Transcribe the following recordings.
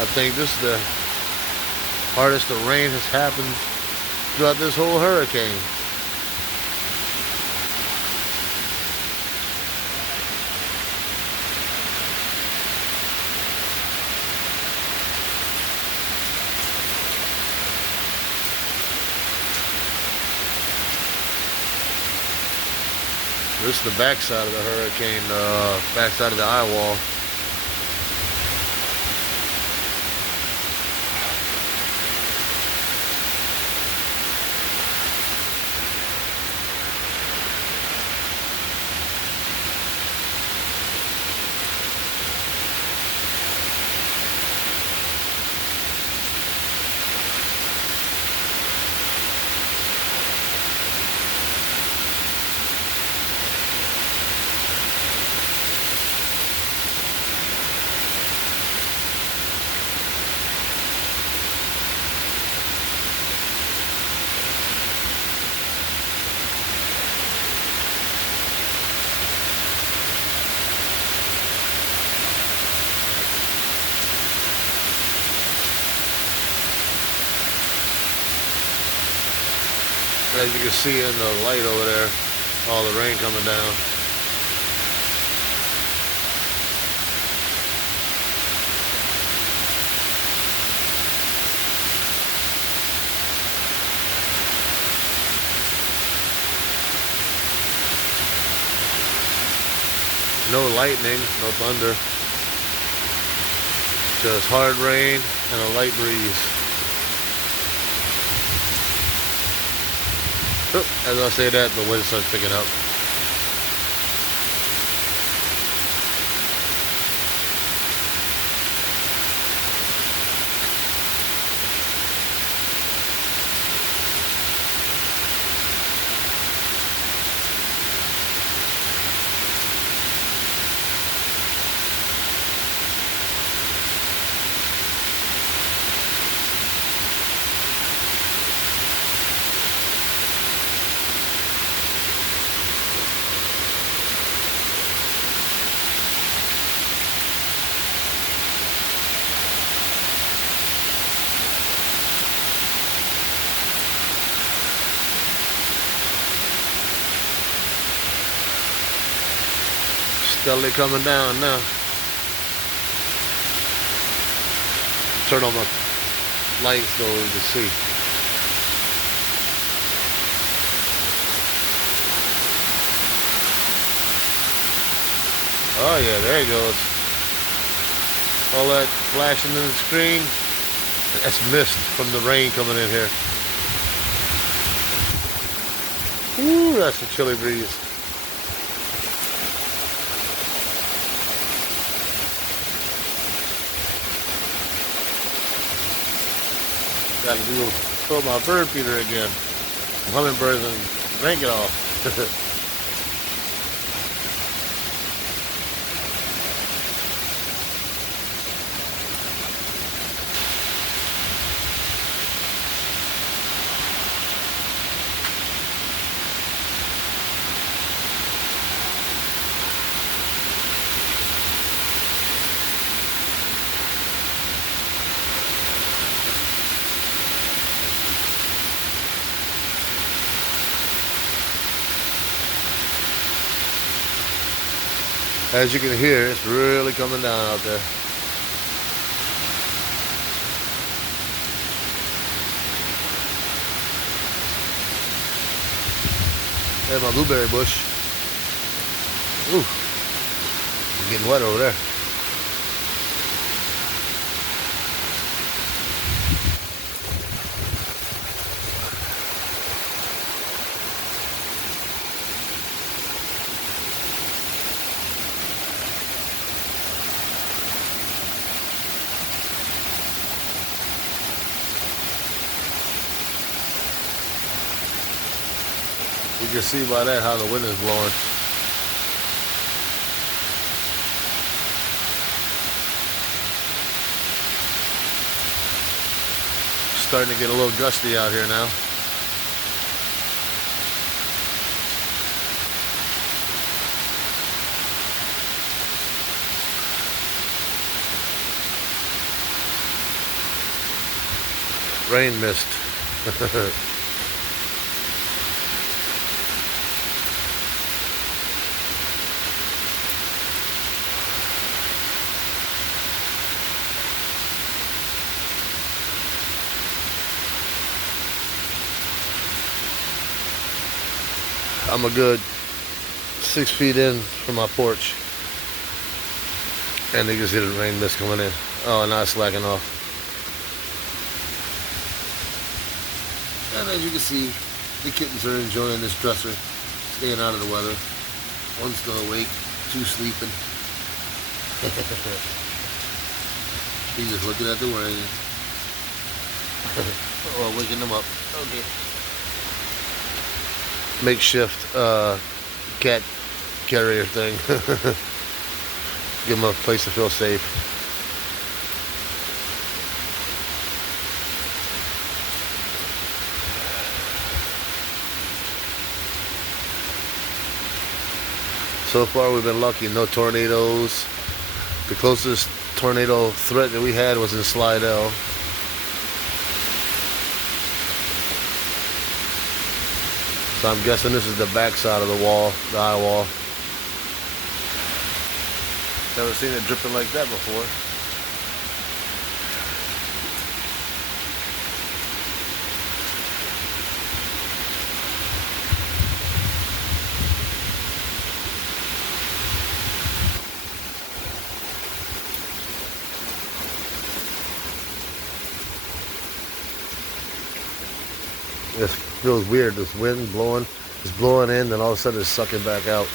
I think this is the hardest the rain has happened throughout this whole hurricane. This is the backside of the hurricane, backside of the eye wall. As you can see in the light over there, all the rain coming down. No lightning, no thunder. Just hard rain and a light breeze. Oh, as I say that, the wind starts picking up. Steadily coming down now. Turn on my lights so we can see. Oh yeah, there it goes. All that flashing in the screen, that's mist from the rain coming in here. Ooh, that's a chilly breeze. Gotta do throw my bird feeder again. Hummingbirds and drink it off. As you can hear, it's really coming down out there. There's my blueberry bush. Ooh, it's getting wet over there. You can see by that how the wind is blowing. Starting to get a little gusty out here now. rain mist. I'm a good 6 feet in from my porch, and you can see the rain mist coming in. Oh, now it's slacking off. And as you can see, the kittens are enjoying this dresser, staying out of the weather. One's still awake, two sleeping. He's just looking at the rain. Oh, waking them up. Okay. Makeshift cat carrier thing. Give them a place to feel safe. So far we've been lucky, no tornadoes. The closest tornado threat that we had was in Slidell. So I'm guessing this is the back side of the wall, the eye wall. Never seen it dripping like that before. It feels weird, this wind blowing, it's blowing in, then all of a sudden it's sucking back out.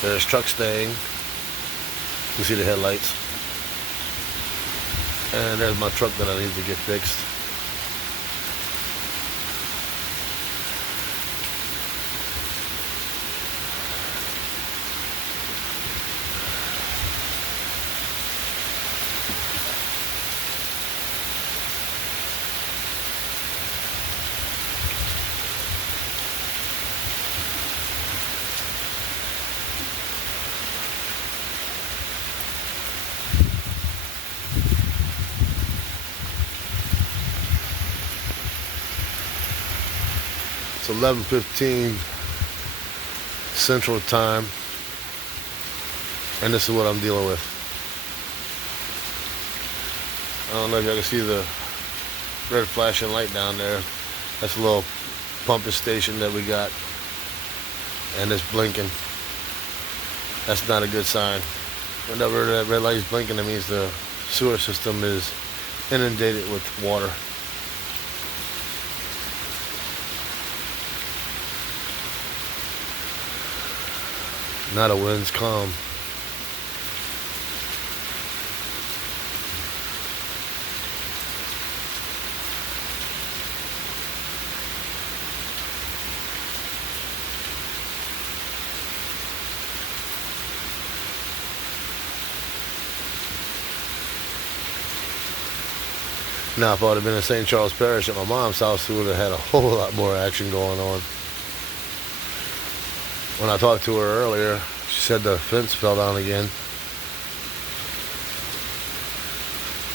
There's truck staying. You can see the headlights. And there's my truck that I need to get fixed. It's 11:15 Central Time, and this is what I'm dealing with. I don't know if y'all can see the red flashing light down there. That's a little pumping station that we got, and it's blinking. That's not a good sign. Whenever that red light is blinking, that means the sewer system is inundated with water. Now the wind's calm. Now, if I would have been in St. Charles Parish at my mom's house, we would have had a whole lot more action going on. When I talked to her earlier, she said the fence fell down again.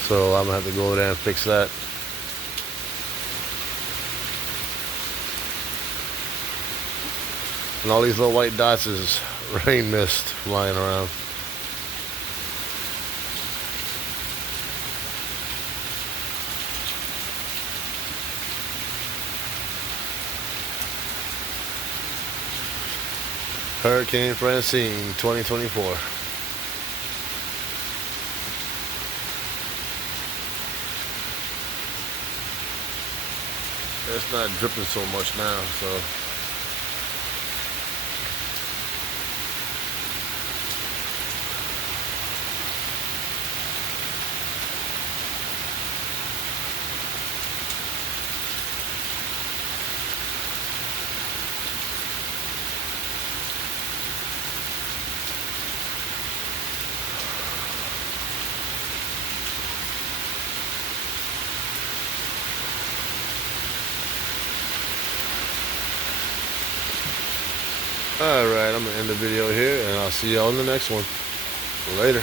So I'm going to have to go over there and fix that. And all these little white dots is rain mist flying around. Hurricane Francine 2024. It's not dripping so much now, so Alright, I'm going to end the video here, and I'll see y'all in the next one. Later.